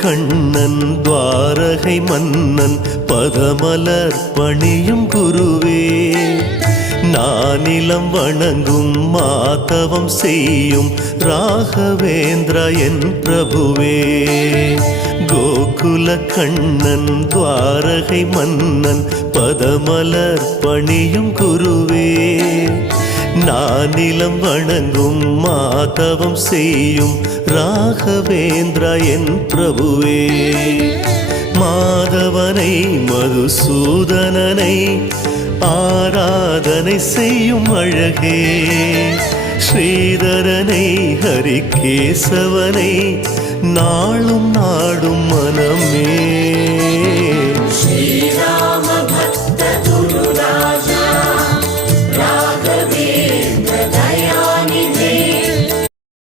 கண்ணன் துவாரகை மன்னன் பதமலர் பணியும் குருவே, நானிலம் வணங்கும் மாதவம் செய்யும் ராகவேந்திரா என் பிரபுவே. கோகுல கண்ணன் துவாரகை மன்னன் பதமலர் பணியும் குருவே, நானிலம் வணங்கும் மாதவம் செய்யும் ராகவேந்திரா என் பிரபுவே. மாதவனை மதுசூதனனை ஆராதனை செய்யும் அழகே, ஸ்ரீதரனை ஹரிகேசவனை நாளும் நாடும் மனமே.